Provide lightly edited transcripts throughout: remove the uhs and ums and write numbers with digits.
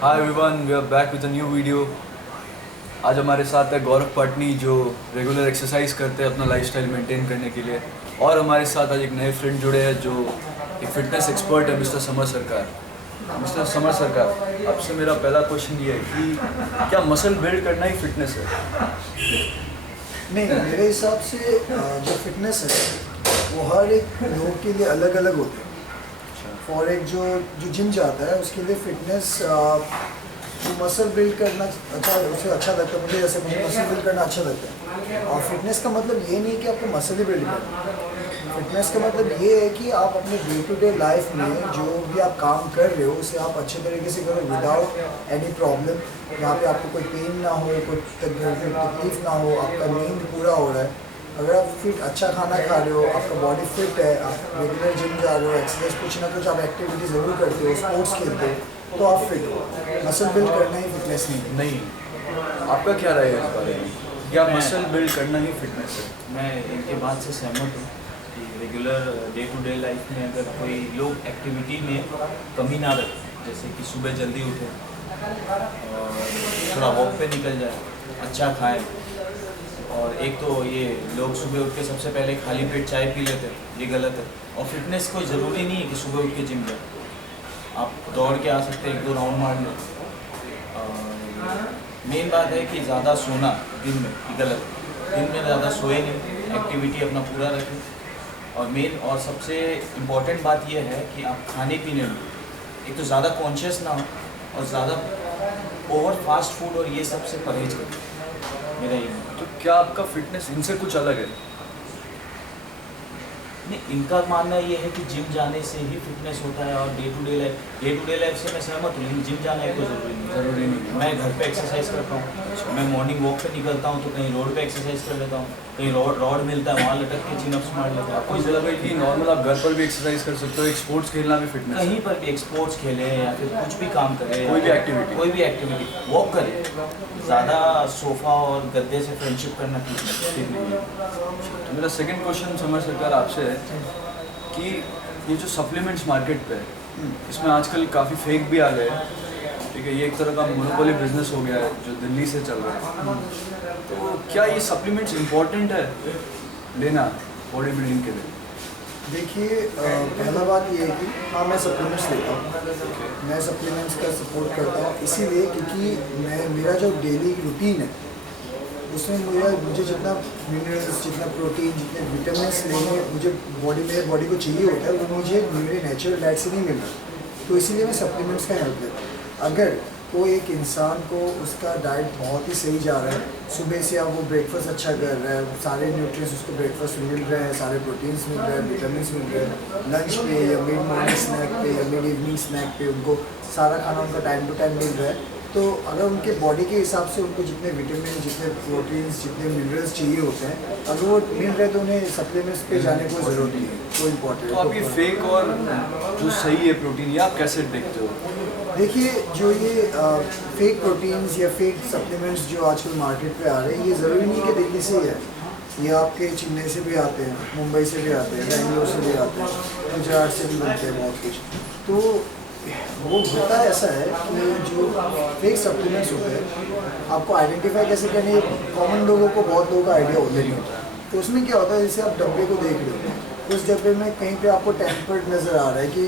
Hi everyone, we are back with a new video. आज हमारे साथ है गौरव पाटनी जो रेगुलर एक्सरसाइज करते हैं अपना लाइफस्टाइल मेंटेन करने के लिए। और हमारे साथ आज एक नए फ्रेंड जुड़े हैं जो एक फिटनेस एक्सपर्ट है, मिस्टर समर सरकार। मिस्टर समर सरकार, आपसे मेरा पहला क्वेश्चन ये है कि क्या मसल बिल्ड करना ही फिटनेस है? नहीं, मेरे हिसाब से जो फिटनेस है वो हर एक लोग के लिए अलग अलग होते हैं। फॉर एक जो जो जिम जाता है उसके लिए फिटनेस जो मसल बिल्ड करना उसे अच्छा लगता है। मुझे मसल बिल्ड करना अच्छा लगता है। और फिटनेस का मतलब ये नहीं कि आपको मसल ही बिल्ड करना है। फिटनेस का मतलब ये है कि आप अपने डे टू डे लाइफ में जो भी आप काम कर रहे हो उसे आप अच्छे तरीके से करो विदाउट एनी प्रॉब्लम। यहाँ पे आपको कोई पेन ना हो, कोई तकलीफ ना हो, आपका नींद पूरा हो रहा है। अगर आप फिट अच्छा खाना खा रहे हो, आपका बॉडी फिट है, आप रेगुलर जिम जा रहे हो, एक्सरसाइज कुछ ना कुछ आप एक्टिविटी ज़रूर करते हो, स्पोर्ट्स खेलते हो, तो आप फिट हो। मसल बिल्ड करना ही फिटनेस नहीं है। नहीं, आपका क्या राय है इस बारे में? क्या मसल बिल्ड करना ही फिटनेस है? मैं इनके बात से सहमत हूँ कि regular day to day life में अगर कोई लोग एक्टिविटी में कमी ना रखें, जैसे कि सुबह जल्दी उठें और थोड़ा वॉक पे निकल जाए, अच्छा खाएं। और एक तो ये लोग सुबह उठ के सबसे पहले खाली पेट चाय पी लेते हैं, ये गलत है। और फिटनेस कोई ज़रूरी नहीं है कि सुबह उठ के जिम जाए, आप दौड़ के आ सकते हैं, 1-2 राउंड मार लें। मेन बात है कि ज़्यादा सोना दिन में ये गलत है। दिन में ज़्यादा सोए नहीं, एक्टिविटी अपना पूरा रखें। और मेन और सबसे इम्पॉर्टेंट बात यह है कि आप खाने पीने में एक तो ज़्यादा कॉन्शियस ना हो और ज़्यादा ओवर फास्ट फूड और ये सबसे परहेज करें। मेरा ये मानना है। तो क्या आपका फिटनेस इनसे कुछ अलग है? नहीं, इनका मानना ये है कि जिम जाने से ही फिटनेस होता है और डे टू डे लाइफ से मैं सहमत हूँ, लेकिन जिम जाना ही कोई ज़रूरी नहीं है। मैं घर पे एक्सरसाइज करता हूँ, मैं मॉर्निंग वॉक पे निकलता हूँ तो कहीं रोड पे एक्सरसाइज कर लेता हूँ, कहीं रॉड मिलता है वहाँ लटक के चिन अप्स मार लेता हूँ। आपको इस लगा कि नॉर्मल आप घर पर भी एक्सरसाइज कर सकते हो, एक स्पोर्ट्स खेलना भी फिटनेस है? कहीं पर भी स्पोर्ट्स खेले या फिर कुछ भी काम करें, कोई भी एक्टिविटी वॉक करें। ज़्यादा सोफ़ा और गद्दे से फ्रेंडशिप करना ठीक नहीं है। तो मेरा सेकंड क्वेश्चन समर सरकार आपसे है कि ये जो सप्लीमेंट्स मार्केट पे है इसमें आजकल काफ़ी फेक भी आ गए हैं, ठीक है? ये एक तरह का मोनोपोली बिजनेस हो गया है जो दिल्ली से चल रहा है। तो क्या ये सप्लीमेंट्स इम्पोर्टेंट है लेना बॉडी बिल्डिंग के लिए? देखिए, पहला बात ये है कि हाँ, मैं सप्लीमेंट्स लेता हूँ। मैं सप्लीमेंट्स का सपोर्ट करता हूँ इसीलिए क्योंकि मेरा जो डेली रूटीन है उसमें मुझे जितना मिनरल्स, जितना प्रोटीन, जितने विटामिन्स लेने मुझे मेरे बॉडी को चाहिए होता है वो मुझे मेरे नेचुरल डाइट से नहीं मिल रहा। तो इसीलिए मैं सप्लीमेंट्स का हेल्प लेता हूँ। अगर कोई एक इंसान को उसका डाइट बहुत ही सही जा रहा है, सुबह से अब वो ब्रेकफास्ट अच्छा कर रहा है, सारे न्यूट्रिएंट्स उसको ब्रेकफास्ट में मिल रहे हैं, सारे प्रोटीन्स मिल रहे हैं, विटामिन्स मिल रहे हैं, लंच पे या मिड मॉर्निंग स्नैक पे या मिड इवनिंग स्नैक पे उनको सारा खाना उनका टाइम टू टाइम मिल रहा है, तो अगर उनके बॉडी के हिसाब से उनको जितने विटामिन, जितने प्रोटीन्स, जितने मिनरल्स चाहिए होते हैं, अगर वो मिल रहे तो उन्हें सप्लीमेंट्स पे जाने की ज़रूरत नहीं है। वो इम्पोर्टेंट तो आप ये फेक और जो सही है प्रोटीन, ये आप कैसे देखते हो? देखिए, जो ये फेक प्रोटीन्स या फेक सप्लीमेंट्स जो आजकल मार्केट पे आ रहे हैं, ये ज़रूरी नहीं कि दिल्ली से ही है। ये आपके चेन्नई से भी आते हैं, मुंबई से भी आते हैं, बेंगलोर से भी आते हैं, गुजरात से भी बनते हैं बहुत कुछ। तो वो होता ऐसा है कि जो फेक सप्लीमेंट्स होते हैं आपको आइडेंटिफाई कैसे करनी, कॉमन लोगों को, बहुत लोगों का आइडिया होता नहीं होता। तो उसमें क्या होता है, जैसे आप डब्बे को देख रहे हो, उस डब्बे में कहीं पे आपको टेम्पर्ड नज़र आ रहा है कि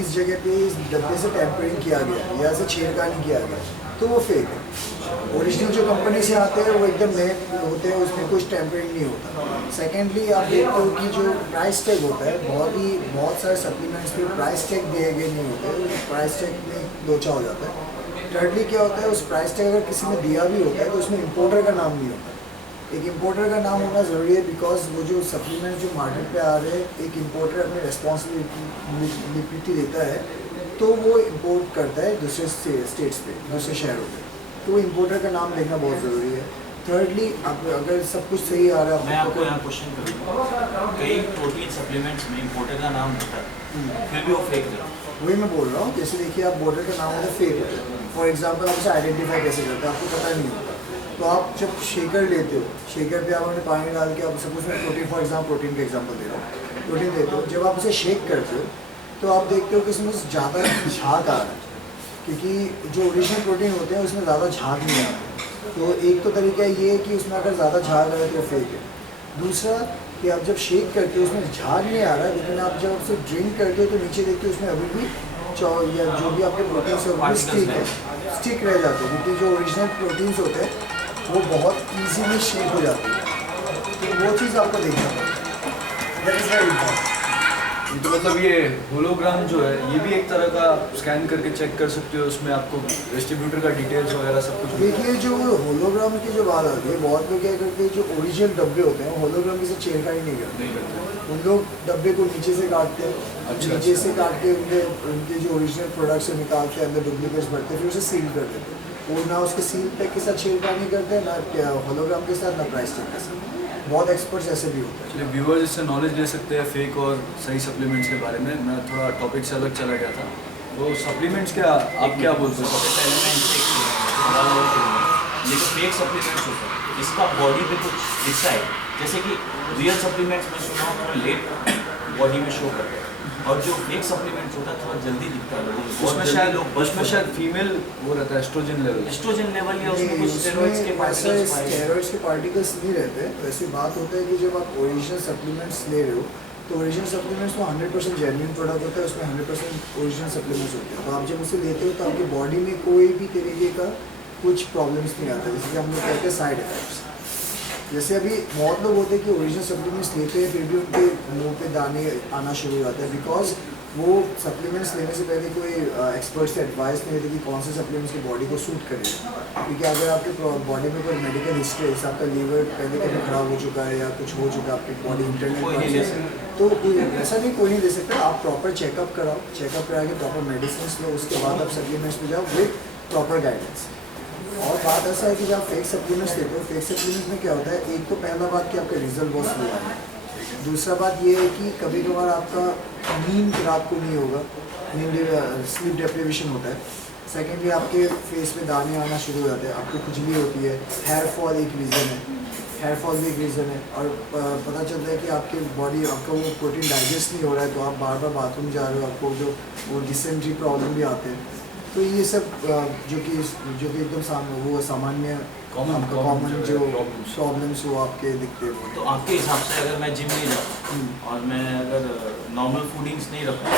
इस जगह पे इस डब्बे से टेम्परिंग किया गया है या ऐसे छेड़खानी किया गया, तो वो फेक है। ओरिजिनल जो कंपनी से आते हैं वो एकदम नए होते हैं, उसमें कुछ टेम्परिंग नहीं होता। सेकेंडली, आप देखते हो कि जो प्राइस टैग होता है, बहुत सारे सप्लीमेंट्स पे प्राइस टैग दिए गए नहीं होते, प्राइस टैग में लोचा हो जाता है। थर्डली क्या होता है, उस प्राइस टैग अगर किसी ने दिया भी होता है तो उसमें इम्पोर्टर का नाम नहीं होता। एक इम्पोर्टर का नाम होना ज़रूरी है, बिकॉज वो जो सप्लीमेंट्स जो मार्केट पे आ रहे हैं, एक इम्पोर्टर अपनी रिस्पॉन्सिबिलिटी लेता है, तो वो इम्पोर्ट करता है दूसरे स्टेट्स पे, दूसरे शहरों पे, तो इम्पोर्टर का नाम देखना बहुत ज़रूरी है। थर्डली, अगर सब कुछ सही आ रहा है, मैं आपको यहाँ क्वेश्चन करूँगा, कई प्रोटीन सप्लीमेंट्स में इम्पोर्टर का नाम होता है फिर भी वो फेक है। वही मैं बोल रहा हूँ। जैसे देखिए, आप बॉर्डर का नाम होता है फेक होता है। फॉर एग्जांपल, आप उसे आइडेंटिफाई कैसे करते हैं, आपको पता नहीं होता। तो आप जब शेकर लेते हो, शेकर पे आप अपने पानी डाल के, आप सपोज मैं प्रोटीन, फॉर एग्जांपल प्रोटीन का एग्जांपल दे रहा हूँ, प्रोटीन देते हो, जब आप उसे शेक करते हो तो आप देखते हो कि इसमें ज़्यादा झाग आ रहा है। क्योंकि जो ओरिजिनल प्रोटीन होते हैं उसमें ज़्यादा झाग नहीं आता। तो एक तो तरीका ये है कि उसमें अगर ज़्यादा झाग आए तो फेक है। दूसरा कि आप जब शेक करते हो उसमें झाग नहीं आ रहा है, लेकिन आप जब उसे ड्रिंक करते हो तो नीचे देखते हो उसमें अभी भी या जो भी आपके प्रोटीन्स है वो भी स्टिक रह जाते हैं, क्योंकि जो ओरिजिनल प्रोटीन्स होते हैं वो बहुत ईजीली शेक हो जाते हैं। तो वो चीज़ आपको देखना पड़ेगा। That is very important. तो मतलब ये होलोग्राम जो है ये भी एक तरह का स्कैन करके चेक कर सकते हो, उसमें आपको डिस्ट्रीब्यूटर का डिटेल्स वगैरह सब कुछ। देखिए जो होलोग्राम की जो बात आती है, बहुत लोग क्या करते हैं जो ओरिजिनल डब्बे होते हैं होलोग्राम की से छेड़खानी नहीं करते। उन लोग डब्बे को नीचे से काटते हैं, नीचे से काट के उनके जो ओरिजिनल प्रोडक्ट्स से निकालते हैं, अंदर डुप्लीकेट्स भरते हैं, फिर उसे सील कर देते हैं। और ना उसके सील पैक के साथ छेड़खानी करते हैं, ना होलोग्राम के साथ, ना प्राइस टैग के साथ। बहुत एक्सपर्ट्स ऐसे भी होते हैं। चलिए व्यूअर्स इससे नॉलेज ले सकते हैं फेक और सही सप्लीमेंट्स के बारे में। मैं थोड़ा टॉपिक से अलग चला गया था। तो सप्लीमेंट्स क्या आप क्या बोलते हो? सबसे पहले मैं इनसे ये जो फेक सप्लीमेंट्स होते हैं इसका बॉडी पे कुछ दिखता है, जैसे कि रियल सप्लीमेंट्स में सुना थोड़ा लेट बॉडी में शो करते हैं, और जो फेक सप्लीमेंट्स होता है थोड़ा जल्दी दिखता है लोगों को। उसमें शायद फीमेल वो रहता है एस्ट्रोजन लेवल या उसमें कुछ स्टेरॉइड्स के पार्टिकल्स स्टेरॉइड्स के पार्टिकल्स नहीं रहते। वैसे बात होता है कि जब आप ओरिजिनल सप्लीमेंट्स ले रहे हो तो ओरिजिनल सप्लीमेंट्स में 100% जेन्युइन प्रोडक्ट होता है, उसमें 100% ओरिजिनल सप्लीमेंट्स होते हैं। तो आप जब उसे लेते हो तो आपकी बॉडी में कोई भी तरीके का कुछ प्रॉब्लम्स नहीं आता, जैसे कि हम लोग कहते हैं साइड इफेक्ट्स। जैसे अभी बहुत लोग होते हैं कि ओरिजिनल सप्लीमेंट्स लेते हैं फिर भी उनके मुंह पे दाने आना शुरू हो जाते हैं, बिकॉज वो सप्लीमेंट्स लेने से पहले कोई एक्सपर्ट से एडवाइस नहीं देते कि कौन से सप्लीमेंट्स की बॉडी को सूट करेगा। क्योंकि अगर आपके बॉडी में कोई मेडिकल हिस्ट्री है, जैसे आपका लीवर पहले कभी खराब हो चुका है या कुछ हो चुका है, आपकी बॉडी इंटरनेट तो ऐसा नहीं कोई नहीं दे सकता। आप प्रॉपर चेकअप कराओ, चेकअप करा के प्रॉपर मेडिसिन लो, उसके बाद आप सप्लीमेंट्स में जाओ विद प्रॉपर गाइडेंस। और बात ऐसा है कि जब आप फेक सप्लीमेंट्स लेते हो, फेक सप्लीमेंट्स में क्या होता है, एक तो पहला बात कि आपका रिजल्ट बहुत स्लो है। दूसरा बात ये है कि कभी कभार आपका नींद रात को नहीं होगा, नींद स्लीप डेप्रिवेशन होता है। सेकेंडली आपके फेस में दाने आना शुरू हो जाते हैं, आपको खुजली होती है, हेयर फॉल एक रीज़न है, हेयर फॉल भी एक रीज़न है। और पता चलता है कि आपकी बॉडी आपका वो प्रोटीन डाइजेस्ट नहीं हो रहा है, तो आप बार बार बाथरूम जा रहे हो, आपको जो वो डिसेंट्री प्रॉब्लम भी आते हैं। तो ये सब जो कि एकदम वो सामान्य कॉमन जो प्रॉब्लम्स वो आपके दिखते हैं। तो आपके हिसाब से अगर मैं जिम नहीं जाता और मैं अगर नॉर्मल फूडिंग्स नहीं रखता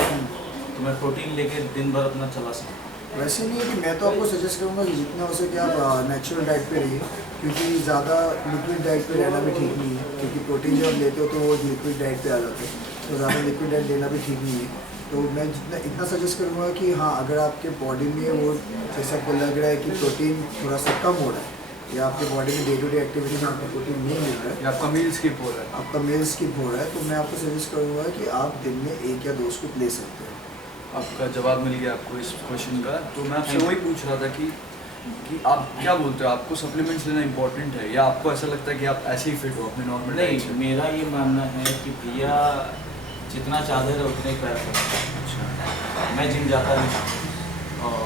तो मैं प्रोटीन लेके दिन भर अपना चला सकता हूँ? वैसे नहीं है कि मैं तो आपको सजेस्ट करूँगा कि जितना हो सके आप नेचुरल डाइट पे रहिए, क्योंकि ज़्यादा लिक्विड डाइट पे रहना भी ठीक नहीं है। क्योंकि प्रोटीन जब आप लेते हो तो वो लिक्विड डाइट पे आ जाते हैं, तो ज़्यादा लिक्विड डाइट लेना भी ठीक नहीं है। तो मैं इतना सजेस्ट करूँगा कि हाँ, अगर आपके बॉडी में वो जैसे आपको लग रहा है कि प्रोटीन थोड़ा सा कम हो रहा है, या आपके बॉडी में डे टू डे एक्टिविटी में आपको प्रोटीन नहीं मिल रहा है, या आपका मील स्किप हो रहा है, तो मैं आपको सजेस्ट करूँगा कि आप दिन में 1 या 2 स्कूप ले सकते हैं। आपका जवाब मिल गया आपको इस क्वेश्चन का। तो मैं आपसे वही पूछ रहा था कि आप क्या बोलते हो, आपको सप्लीमेंट्स लेना इंपॉर्टेंट है या आपको ऐसा लगता है कि आप ऐसे ही फिट हो अपने नॉर्मल डाइट से? नहीं, मेरा ये मानना है कि भैया जितना चादर है उतने पैर है। अच्छा, मैं जिम जाता नहीं और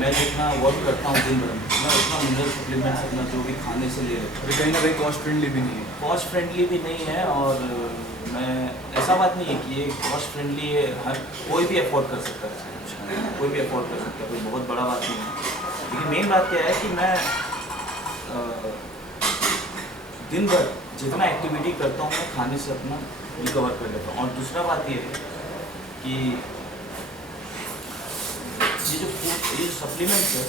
मैं जितना वर्क करता हूँ दिन भर मैं उतना मिनरल सप्लीमेंट्स अपना जो भी खाने से ले लेता हूँ। कहीं ना कहीं कॉस्ट फ्रेंडली भी नहीं है। कॉस्ट फ्रेंडली भी नहीं है, और मैं ऐसा बात नहीं है कि ये कॉस्ट फ्रेंडली है, हर कोई भी अफोर्ड कर सकता है, कोई भी अफोर्ड कर सकता है, कोई बहुत बड़ा बात नहीं है। लेकिन मेन बात क्या है कि मैं दिन भर जितना एक्टिविटी करता हूँ मैं खाने से अपना रिकवर कर लेता हूँ। और दूसरा बात ये है कि ये जो सप्लीमेंट्स है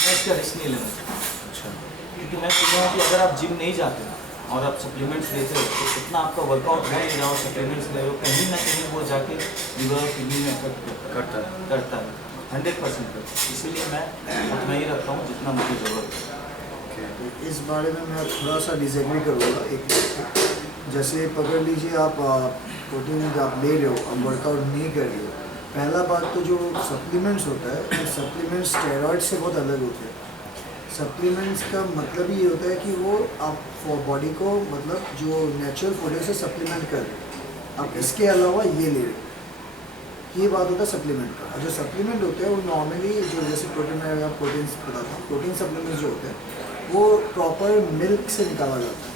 मैं इसका रिस्क नहीं लेना चाहता। अच्छा, क्योंकि मैं सुना हूँ कि अगर आप जिम नहीं जाते और आप सप्लीमेंट्स लेते हो तो इतना आपका वर्कआउट हो नहीं रहा हो, सप्लीमेंट्स ले रहे हो, कहीं ना कहीं वो जाके लिवर और किडनी में इफेक्ट करता है 100% करता है। इसीलिए मैं उतना ही रखता हूँ जितना मुझे ज़रूरत है। तो इस बारे में मैं थोड़ा सा डिसएग्री करूँगा। एक जैसे पकड़ लीजिए आप प्रोटीन आप ले रहे हो, अब वर्कआउट नहीं कर रहे हो, पहला बात तो जो सप्लीमेंट्स होता है, सप्लीमेंट्स स्टेरॉइड से बहुत अलग होते हैं। सप्लीमेंट्स का मतलब ये होता है कि वो आप बॉडी को मतलब जो नेचुरल फूड है उसे सप्लीमेंट कर रहे हो, आप इसके अलावा ये ले रहे हो, ये बात होता है सप्लीमेंट का। और जो सप्लीमेंट होते हैं वो नॉर्मली जो जैसे प्रोटीन में आप प्रोटीन बताता हूँ, प्रोटीन सप्लीमेंट्स जो होते हैं वो प्रॉपर मिल्क से निकाला जाता है।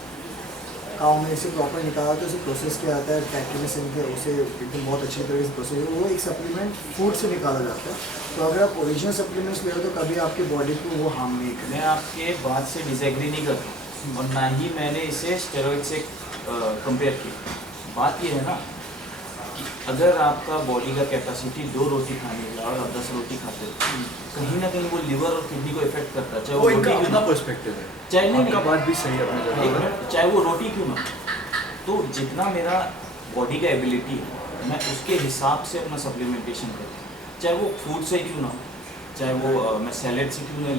काउ में से प्रॉपर निकाला तो उसे प्रोसेस किया जाता है, फैक्ट्री से उसे एकदम बहुत अच्छी तरीके से प्रोसेस, वो एक सप्लीमेंट फूड से निकाला जाता है। तो अगर आप ओरिजिनल सप्लीमेंट्स ले रहे हो तो कभी आपकी बॉडी को वो हार्म नहीं करें। मैं आपके बात से डिसएग्री नहीं करता और ना ही मैंने इसे स्टेरॉइड से कंपेयर किया। बात ये है ना कि अगर आपका बॉडी का कैपेसिटी 2 रोटी खाने का और आप 10 रोटी खाते हो, कहीं ना कहीं वो लिवर और किडनी को इफेक्ट करता है, चाहे वो वो इनका रोटी क्यों अपना ना, पर्सपेक्टिव है, चाहे नहीं आपका बात भी सही है अपनी एक जगह। मिनट, चाहे वो रोटी क्यों ना। तो जितना मेरा बॉडी का एबिलिटी है, मैं उसके हिसाब से अपना सप्लीमेंटेशन करता हूँ, चाहे वो फूड से क्यों ना, चाहे वो मैं सैलेड से क्यों ना,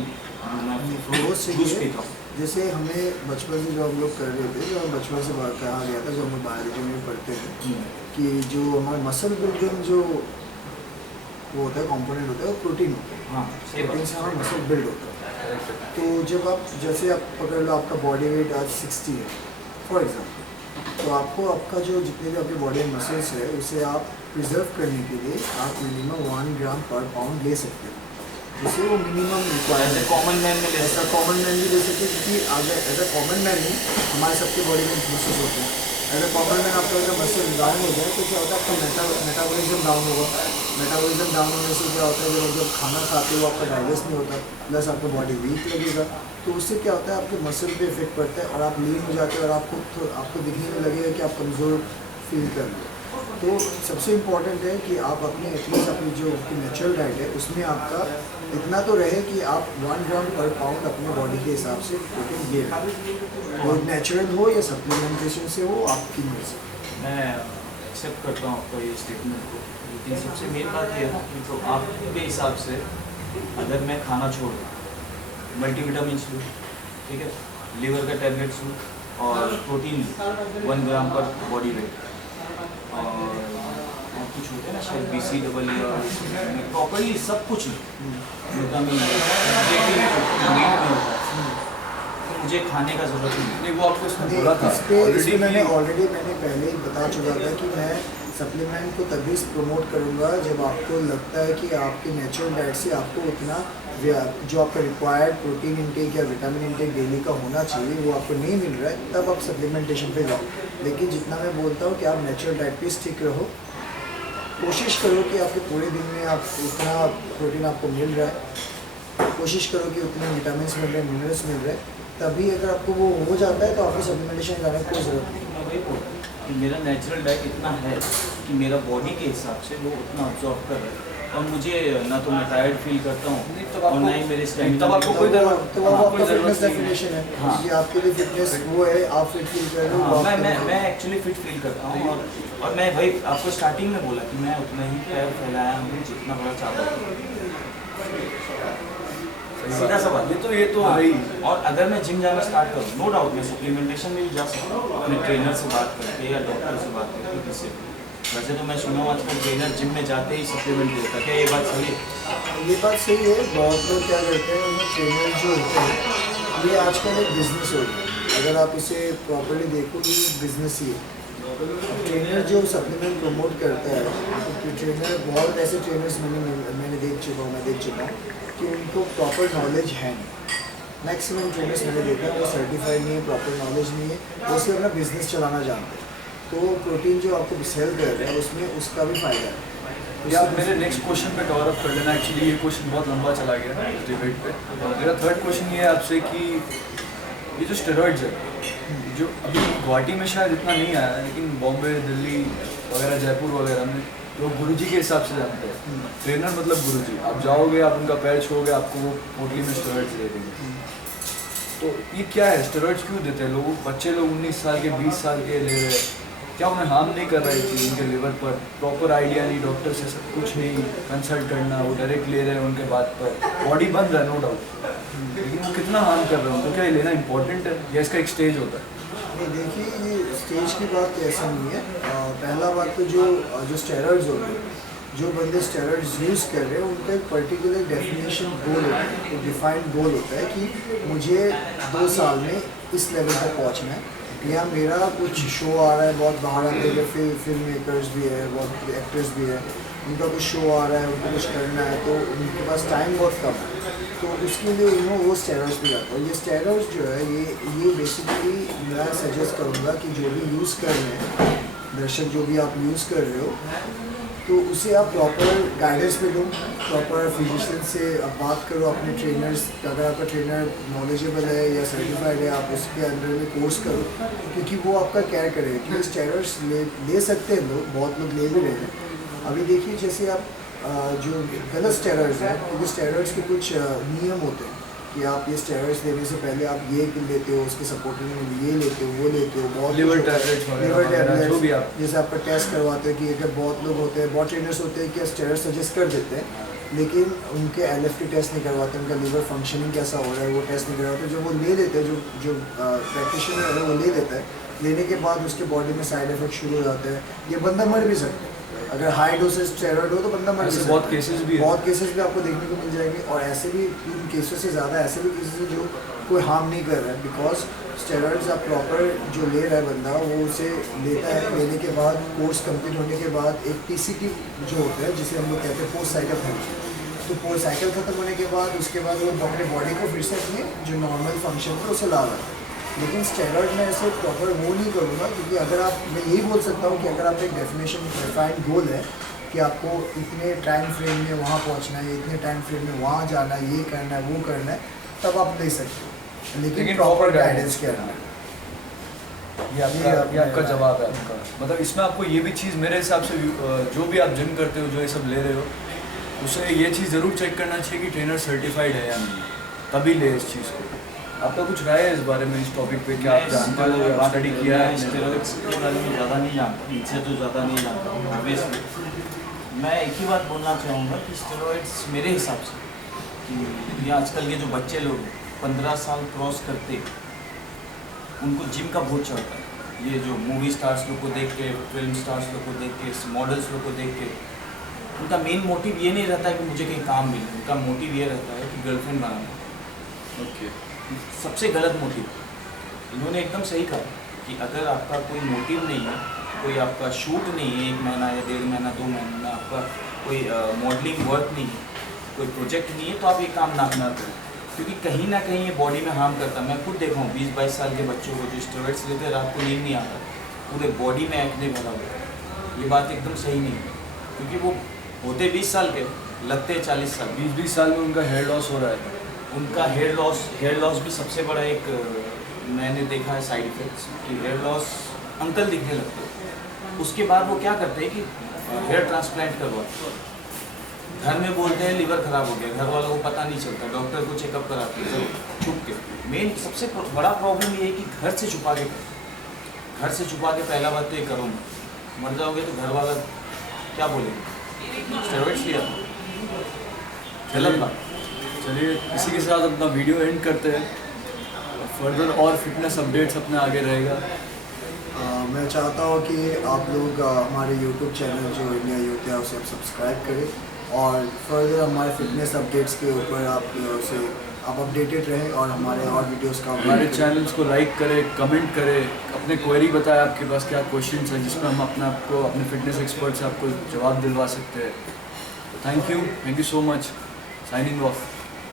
मैं रोज से जूस ये- पीता हूँ। जैसे हमें बचपन से जो हम लोग कर रहे थे, जो हम बचपन से बात कहा गया था, जो हम बायोलॉजी में पढ़ते हैं कि जो हमारे मसल बिल्डिंग जो वो होता है कंपोनेंट होता है वो प्रोटीन होता है। हाँ सही प्रोटीन बात। से हमारा मसल बिल्ड होता है। तो जब आप जैसे आप पकड़ लो आपका बॉडी वेट आज 60 है फॉर एग्जांपल, तो आपको आपका जो जितने भी आपके बॉडी में मसल्स है उसे आप प्रिजर्व करने के लिए आप मिनिमम 1 ग्राम पर पाउंड ले सकते हो, जिससे वो मिनिमम ऐसे रिक्वायरमेंट। कॉमन मैन में ले ऐसा कॉमन मैन भी ले सकते हैं, क्योंकि अगर एज अ कॉमन मैन ही हमारे सबके बॉडी में मसल्स होते हैं। एज अ कॉमन मैन आपका अगर मसल डाउन हो जाए तो क्या होता है, आपका मेटाबॉलिज्म डाउन होगा। मेटाबॉलिज्म डाउन होने से क्या होता है, जब जब खाना खाते हो आपका डाइजेस्ट नहीं होता, प्लस आपका बॉडी वीक लगेगा, तो उससे क्या होता है आपके मसल पे इफेक्ट पड़ता है और आप लीन हो जाते हो और आपको दिखने में लगेगा कि आप कमज़ोर फील कर रहे हो। तो सबसे इम्पॉर्टेंट है कि आप अपने एटलीस्ट अपनी जो आपकी नेचुरल डाइट है उसमें आपका इतना तो रहे कि आप 1 ग्राम पर पाउंड अपने बॉडी के हिसाब से प्रोटीन ले रहे हो, नेचुरल हो या सप्लीमेंटेशन से हो, आपकी मर्जी। मैं एक्सेप्ट करता हूँ आपका ये स्टेटमेंट को, लेकिन सबसे मेन बात ये है कि तो आपके हिसाब से अगर मैं खाना छोड़ दूँ, मल्टीविटामिन लूँ, ठीक है, लीवर का टैबलेट्स लूँ और प्रोटीन 1 ग्राम पर बॉडी वेट, और कुछ होते हैं ना शायद BCAA और प्रॉपरली सब कुछ विटामिन तो मुझे खाने का जरूरत नहीं है। नहीं, वो आपको इसमें बोला था इस पे ऑलरेडी मैंने कि ऑलरेडी पहले ही बता चुका था कि मैं सप्लीमेंट को तभी प्रमोट करूंगा जब आपको लगता है कि आपकी नेचुरल डाइट से आपको उतना जो आपका रिक्वायर्ड प्रोटीन इंटेक या विटामिन इंटेक डेली का होना चाहिए वो आपको नहीं मिल रहा है, तब आप सप्लीमेंटेशन पे जाओ। लेकिन जितना मैं बोलता हूँ कि आप नेचुरल डाइट पे स्टिक रहो, कोशिश करो कि आपके पूरे दिन में आप उतना प्रोटीन आपको मिल रहा है, कोशिश करो कि उतने विटामिन मिल रहे हैं, मिनरल्स मिल रहे हैं, तभी अगर आपको वो हो जाता है तो आपको सप्लीमेंटेशन जाने की कोई ज़रूरत नहीं। मैं वही बोल रहा हूँ कि मेरा नेचुरल डाइट इतना है कि मेरा बॉडी के हिसाब से वो उतना ऑब्जॉर्व कर रहा है और मुझे ना तो मैं टायर्ड फील करता हूँ नहीं, तब और आपको- ना ही मेरे तब स्टैमिना आपको कोई जरूरत- तो वो हाँ, आपका कोई जरूरत फिटनेस नहीं है। डेफिनेशन है हाँ। कि आपके लिए फिटनेस वो है, आप फिट फील कर रहे हो। हाँ, वो मैं आपके मैं लिए- मैं एक्चुअली फिट फील करता हूँ और मैं भाई आपको स्टार्टिंग में बोला कि मैं उतना ही पैर फैलाया हूँ जितना बड़ा चाहता हूँ। सीधा सा बात। ये तो हाँ, वही और अगर मैं जिम जाना स्टार्ट करूँ, नो डाउट मैं सप्लीमेंटेशन में भी जा सकता हूँ अपने ट्रेनर से बात करके या डॉक्टर से बात करके, किसी से। वैसे तो मैं सुना हूँ आजकल ट्रेनर जिम में जाते ही सप्लीमेंट देता है, क्या ये बात सही है? ये बात सही है। बहुत लोग क्या करते हैं, उन्हें ट्रेनर जो होते हैं ये आजकल एक बिजनेस हो गया है। अगर आप इसे प्रॉपर्ली देखो ये बिजनेस ही है। ट्रेनर जो सप्लीमेंट प्रमोट करता है, तो ट्रेनर बहुत ऐसे ट्रेनर्स मैंने देख चुका हूँ कि उनको प्रॉपर नॉलेज है नहीं। मैक्सिमम ट्रेनर्स मैंने देखा है वो सर्टिफाइड नहीं है, प्रॉपर नॉलेज नहीं है, वो सिर्फ अपना बिजनेस चलाना जानते हैं। तो प्रोटीन जो आपको सेल कर रहे हैं उसमें उसका भी फ़ायदा है। या मेरे नेक्स्ट क्वेश्चन पे कवर अप कर लेना। एक्चुअली ये क्वेश्चन बहुत लंबा चला गया इस डिबेट पे। मेरा थर्ड क्वेश्चन ये है आपसे कि ये जो स्टेरॉइड्स है, जो अभी गुवाहाटी में शायद इतना नहीं आया, लेकिन बॉम्बे, दिल्ली वगैरह, जयपुर वगैरह में लोग गुरुजी के हिसाब से जानते हैं। ट्रेनर मतलब गुरुजी। आप जाओगे, आप उनका पैर छूओगे, आपको वो पोटली में स्टेरॉइड्स दे देंगे। तो ये क्या है, स्टेरॉइड्स क्यों देते हैं लोग? बच्चे लोग 19 साल के, 20 साल के ले रहे हैं, क्या उन्हें हार्म नहीं कर रहा है चीज़ उनके लिवर पर? प्रॉपर आइडिया नहीं, डॉक्टर से सब कुछ नहीं कंसल्ट करना, वो डायरेक्ट ले रहे हैं उनके बात पर। बॉडी बन रहा है नो डाउट, लेकिन वो कितना हार्म कर रहे हैं? तो क्या ये लेना इंपॉर्टेंट है या इसका एक स्टेज होता है? नहीं, देखिए ये स्टेज की बात तो ऐसा नहीं है। पहला बात तो जो स्टेरॉइड्स होते हैं, जो बंदे स्टेरॉइड्स यूज़ कर रहे हैं उनका एक पर्टिकुलर डेफिनेशन गोल होता है, एक डिफाइंड गोल होता है कि मुझे 2 साल में इस लेवल तक पहुंचना है, या मेरा कुछ शो आ रहा है, बहुत बाहर आते हैं फिल्म मेकर्स भी है, बहुत एक्टर्स भी है, उनका कुछ शो आ रहा है, उनको कुछ करना है, तो उनके पास टाइम बहुत कम है, तो उसके लिए वो स्टेरॉइड्स पे जाता है। ये स्टेरॉइड्स जो है ये बेसिकली मैं सजेस्ट करूँगा कि जो भी यूज़ कर रहे हैं दर्शक, जो भी आप यूज़ कर रहे हो, तो उसे आप प्रॉपर गाइडेंस पे दो, प्रॉपर फिजिशियन से आप बात करो, अपने ट्रेनर्स, अगर आपका ट्रेनर नॉलेजेबल है या सर्टिफाइड है, आप उसके अंडर में कोर्स करो, क्योंकि वो आपका केयर करेगा। क्योंकि स्टेरॉइड्स ले सकते हैं लोग, बहुत लोग ले भी रहे हैं। अभी देखिए जैसे आप जो गलत स्टेरॉइड्स हैं, क्योंकि स्टेरॉइड्स के कुछ नियम होते हैं कि आप ये स्टेरॉइड्स लेने से पहले आप ये लेते हो, उसके सपोर्टिंग में ये लेते हो, वो लेते हो, बहुत लिवर टैबलेट्स जो भी आप, जैसे आपका टेस्ट करवाते हैं कि अगर बहुत लोग होते हैं, बहुत ट्रेनर्स होते हैं कि स्टेरॉइड सजेस्ट कर देते हैं, लेकिन उनके LFT टेस्ट नहीं करवाते, उनका लिवर फंक्शनिंग कैसा हो रहा है वो टेस्ट नहीं करवाते। जो वो ले लेते हैं, जो प्रैक्टिशनर है वो ले लेता है, लेने के बाद उसके बॉडी में साइड इफेक्ट शुरू हो जाते हैं, ये बंदा मर भी सकता है। अगर हाई डोसेज स्टेरॉइड हो तो बंदा मर भी सकता है। बहुत केसेस भी आपको देखने को मिल जाएंगे, और ऐसे भी 3 केसों से ज़्यादा ऐसे भी केसेस हैं जो कोई हार्म नहीं कर रहा है, बिकॉज स्टेरॉइड्स आप प्रॉपर जो ले रहा है बंदा, वो उसे लेता है, लेने के बाद कोर्स कंप्लीट होने के बाद एक PCT जो होता है, जिसे हम लोग कहते हैं पोस्ट साइकिल थेरेपी, तो पोस्ट साइकिल ख़त्म होने के बाद उसके बाद वो अपने बॉडी को फिर से अपने जो नॉर्मल फंक्शन है उसे ला रहा है। लेकिन स्टेरॉइड में ऐसे प्रॉपर वो नहीं करूँगा, क्योंकि अगर आप, मैं यही बोल सकता हूँ कि अगर आप एक डेफिनेशन डिफाइंड गोल है कि आपको इतने टाइम फ्रेम में वहाँ पहुँचना है, इतने टाइम फ्रेम में वहाँ जाना है, ये करना है, वो करना है, तब आप ले सकते हो, लेकिन प्रॉपर गाइडेंस के अंदर। ये आपका जवाब है आपका। मतलब इसमें आपको ये भी चीज़ मेरे हिसाब से जो भी आप जिम करते हो, जो ये सब ले रहे हो, उसे ये चीज़ ज़रूर चेक करना चाहिए कि ट्रेनर सर्टिफाइड है या नहीं, तभी ले इस चीज़ को। आपका कुछ राय है इस बारे में, इस टॉपिक पे? क्या आप जानते हो या स्टडी किया है? स्टेरॉइड्स के बारे में ज़्यादा नहीं जानता, इनसे तो ज़्यादा नहीं जानता हूँ ऑब्वियसली। मैं एक ही बात बोलना चाहूँगा कि स्टेरॉइड्स मेरे हिसाब से कि ये आजकल के जो बच्चे लोग 15 साल क्रॉस करते, उनको जिम का बहुत चढ़ता है। ये जो मूवी स्टार्स लोग को देख के, फिल्म स्टार्स लोग को देख के, मॉडल्स लोग को देख के, उनका मेन मोटिव ये नहीं रहता है कि मुझे कहीं काम मिले, उनका मोटिव ये रहता है कि गर्लफ्रेंड बनाना। ओके, सबसे गलत मोटिव। इन्होंने एकदम सही कहा कि अगर आपका कोई मोटिव नहीं है, कोई आपका शूट नहीं है 1 महीना या 1.5 महीना 2 महीने में, आपका कोई मॉडलिंग वर्क नहीं है, कोई प्रोजेक्ट नहीं है, तो आप ये काम ना करें, क्योंकि कहीं ना कहीं ये बॉडी में हार्म करता है। मैं खुद देखा हूँ 20-22 साल के बच्चों को जो स्टेरॉइड्स लेते हैं, रात को नींद नहीं आता, पूरे बॉडी में एक्ने भरा हुआ है। ये बात एकदम सही नहीं है, क्योंकि वो होते 20 साल के, लगते 40 साल। 20-20 साल में उनका हेयर लॉस हो रहा है। उनका हेयर लॉस भी सबसे बड़ा एक मैंने देखा है साइड इफेक्ट्स, कि हेयर लॉस अंकल दिखने लगते हैं। उसके बाद वो क्या करते हैं कि हेयर ट्रांसप्लांट करवाते हैं। घर में बोलते हैं लीवर खराब हो गया, घर वालों को पता नहीं चलता, डॉक्टर को चेकअप कराते हैं छुप के। मेन सबसे बड़ा प्रॉब्लम ये है कि घर से छुपा के करो। घर से छुपा के पहला बात तो ये करो, मर जाओगे तो घर वाला क्या बोलेंगे, स्टेरॉइड्स लिया, गलत बात। चलिए इसी के साथ अपना वीडियो एंड करते हैं। फर्दर और फिटनेस अपडेट्स अपने आगे रहेगा। मैं चाहता हूँ कि आप लोग हमारे YouTube चैनल जो इंडिया यूथ है उसे आप सब्सक्राइब करें, और फर्दर हमारे फिटनेस अपडेट्स के ऊपर आप अपडेटेड रहें, और हमारे और वीडियोस का हमारे चैनल्स को लाइक करें, कमेंट करें, अपने क्वेरी बताएं आपके पास क्या क्वेश्चंस हैं, जिसमें हम अपने फिटनेस एक्सपर्ट से आपको जवाब दिलवा सकते हैं। Thank you so much. Signing off.